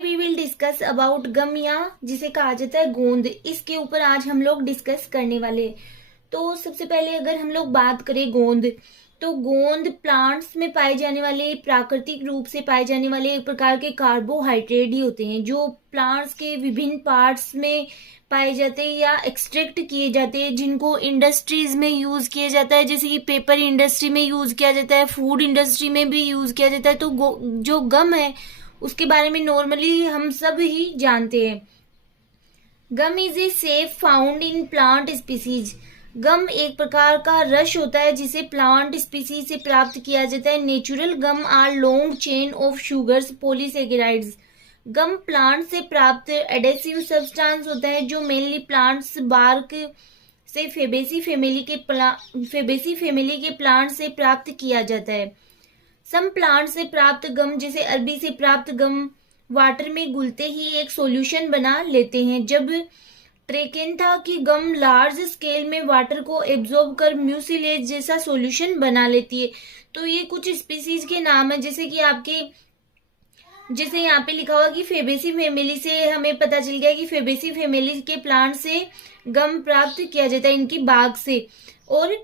We will discuss about गम या जिसे कहा जाता है गोंद। इसके ऊपर आज हम लोग डिस्कस करने वाले। तो सबसे पहले अगर हम लोग बात करें गोंद, तो गोंद प्लांट्स में पाए जाने वाले प्राकृतिक रूप से पाए जाने वाले एक प्रकार के कार्बोहाइड्रेट ही होते हैं जो प्लांट्स के विभिन्न पार्ट्स में पाए जाते हैं या एक्सट्रैक्ट किए जाते हैं, जिनको इंडस्ट्रीज में यूज किया जाता है। जैसे कि पेपर इंडस्ट्री में यूज किया जाता है, फूड इंडस्ट्री में भी यूज किया जाता है। तो जो गम है उसके बारे में नॉर्मली हम सब ही जानते हैं। Gum is a sap found in plant species. Gum एक प्रकार का रस होता है जिसे प्लांट स्पीसीज से प्राप्त किया जाता है। Natural gum are long chain of sugars polysaccharides. Gum plant से प्राप्त एडेसिव सब्सटेंस होता है जो मेनली प्लांट्स बार्क से फेबेसी फैमिली के प्लांट से प्राप्त किया जाता है। सम प्लांट से प्राप्त गम जैसे अरबी से प्राप्त गम वाटर में घुलते ही एक सॉल्यूशन बना लेते हैं। जब ट्रेकेंथा की गम लार्ज स्केल में वाटर को एब्जॉर्ब कर म्यूसिलेज जैसा सॉल्यूशन बना लेती है। तो ये कुछ स्पीसीज के नाम है, जैसे कि आपके जैसे यहाँ पे लिखा हुआ कि फेबेसी फैमिली से हमें पता चल गया कि फेबेसी फैमिली के प्लांट से गम प्राप्त किया जाता है, इनकी बाग से। और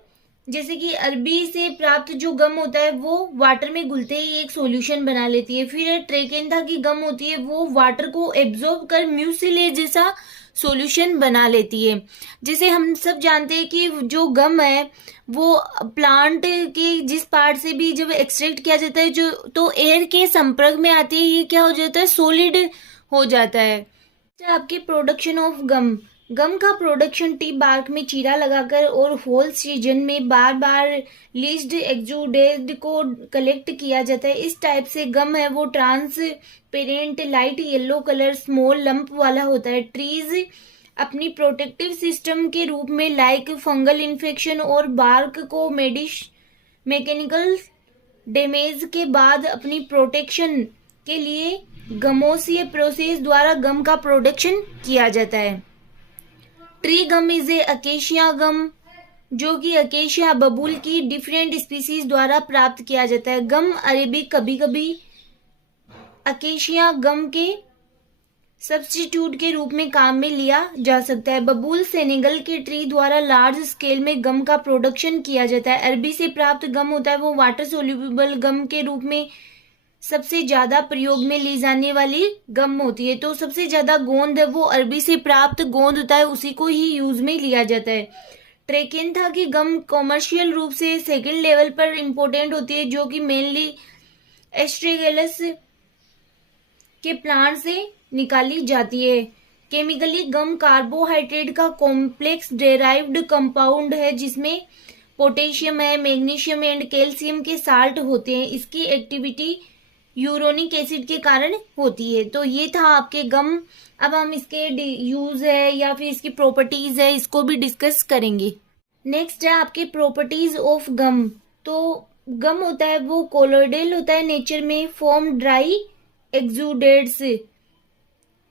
जैसे कि अरबी से प्राप्त जो गम होता है वो वाटर में घुलते ही एक सॉल्यूशन बना लेती है। फिर ट्रेकेंथा की गम होती है वो वाटर को एब्जॉर्ब कर म्यूसिलेज जैसा सॉल्यूशन बना लेती है। जैसे हम सब जानते हैं कि जो गम है वो प्लांट के जिस पार्ट से भी जब एक्सट्रैक्ट किया जाता है जो तो एयर के संपर्क में आते ही ये क्या हो जाता है, सॉलिड हो जाता है। आपके प्रोडक्शन ऑफ गम, गम का प्रोडक्शन टी बार्क में चीरा लगाकर और होल सीजन में बार बार लीज्ड एक्सुडेट को कलेक्ट किया जाता है। इस टाइप से गम है वो transparent light yellow colour small lump वाला होता है। ट्रीज अपनी प्रोटेक्टिव सिस्टम के रूप में लाइक फंगल इन्फेक्शन और बार्क को मैकेनिकल डैमेज के बाद अपनी प्रोटेक्शन के लिए गमोसीय प्रोसेस द्वारा गम का प्रोडक्शन किया जाता है। Tree gum is a acacia gum जो कि अकेशिया बबूल की डिफरेंट स्पीसीज द्वारा प्राप्त किया जाता है। गम अरेबिक कभी कभी अकेशिया गम के सब्स्टिट्यूट के रूप में काम में लिया जा सकता है। बबूल सेनेगल के ट्री द्वारा लार्ज स्केल में गम का प्रोडक्शन किया जाता है। अरबी से प्राप्त गम होता है वो वाटर सोल्यूबल गम के रूप में सबसे ज्यादा प्रयोग में ली जाने वाली गम होती है। तो सबसे ज्यादा गोंद है वो अरबी से प्राप्त गोंद होता है, उसी को ही यूज में लिया जाता है। ट्रेकेंथा की गम कॉमर्शियल रूप से सेकंड लेवल पर इंपॉर्टेंट होती है जो कि मेनली एस्ट्रेगेलस के प्लांट से निकाली जाती है। केमिकली गम कार्बोहाइड्रेट का कॉम्प्लेक्स डेराइव्ड कंपाउंड है जिसमें पोटेशियम है, मैग्नीशियम एंड कैल्शियम के साल्ट होते हैं। इसकी एक्टिविटी यूरोनिक एसिड के कारण होती है। तो ये था आपके गम। अब हम इसके यूज है या फिर इसकी प्रॉपर्टीज है इसको भी डिस्कस करेंगे। नेक्स्ट है आपके प्रॉपर्टीज ऑफ गम। तो गम होता है वो कोलोइडल होता है नेचर में, form dry exudates,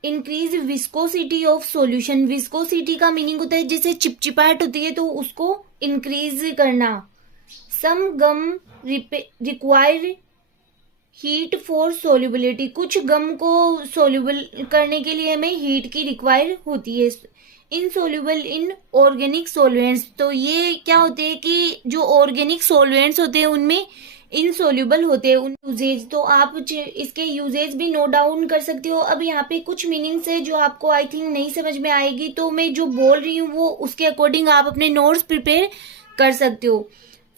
increase viscosity of solution. Viscosity का मीनिंग होता है जैसे चिपचिपाहट होती है तो उसको इंक्रीज करना। सम गम रिक्वायर हीट फॉर सोल्यूबिलिटी। कुछ गम को सोल्यूबल करने के लिए हमें हीट की रिक्वायर होती है। Insoluble in organic solvents. तो ये क्या होते हैं कि जो ऑर्गेनिक सॉल्वेंट्स होते हैं उनमें इनसोल्यूबल होते हैं। उन यूजेज तो आप इसके यूजेज भी नोट डाउन कर सकते हो। अब यहाँ पे कुछ मीनिंग्स है जो आपको आई थिंक नहीं समझ में आएगी, तो मैं जो बोल रही हूँ वो उसके अकॉर्डिंग आप अपने नोट्स प्रिपेयर कर सकते हो।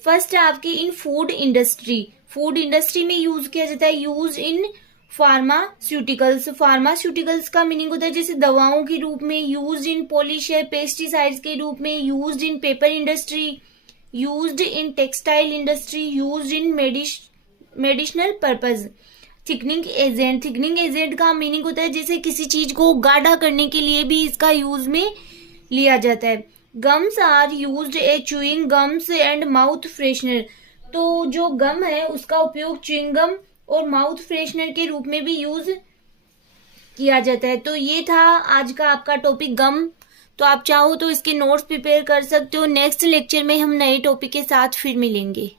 फर्स्ट है आपकी इन फूड इंडस्ट्री। फूड इंडस्ट्री में यूज किया जाता है। Use in pharmaceuticals. फार्मास्यूटिकल्स का मीनिंग होता है जैसे दवाओं के रूप में। यूज इन पॉलिश है पेस्टिसाइड्स के रूप में। Use in paper industry, used in textile industry, used in medicinal purpose. Thickening agent. Thickening agent का मीनिंग होता है जैसे किसी चीज को गाढ़ा करने के लिए भी इसका यूज में लिया जाता है। Gums are used a chewing gums and mouth freshener. तो जो गम है उसका उपयोग च्युइंग गम और माउथ फ्रेशनर के रूप में भी यूज किया जाता है। तो ये था आज का आपका टॉपिक गम। तो आप चाहो तो इसके नोट्स प्रिपेयर कर सकते हो। नेक्स्ट लेक्चर में हम नए टॉपिक के साथ फिर मिलेंगे।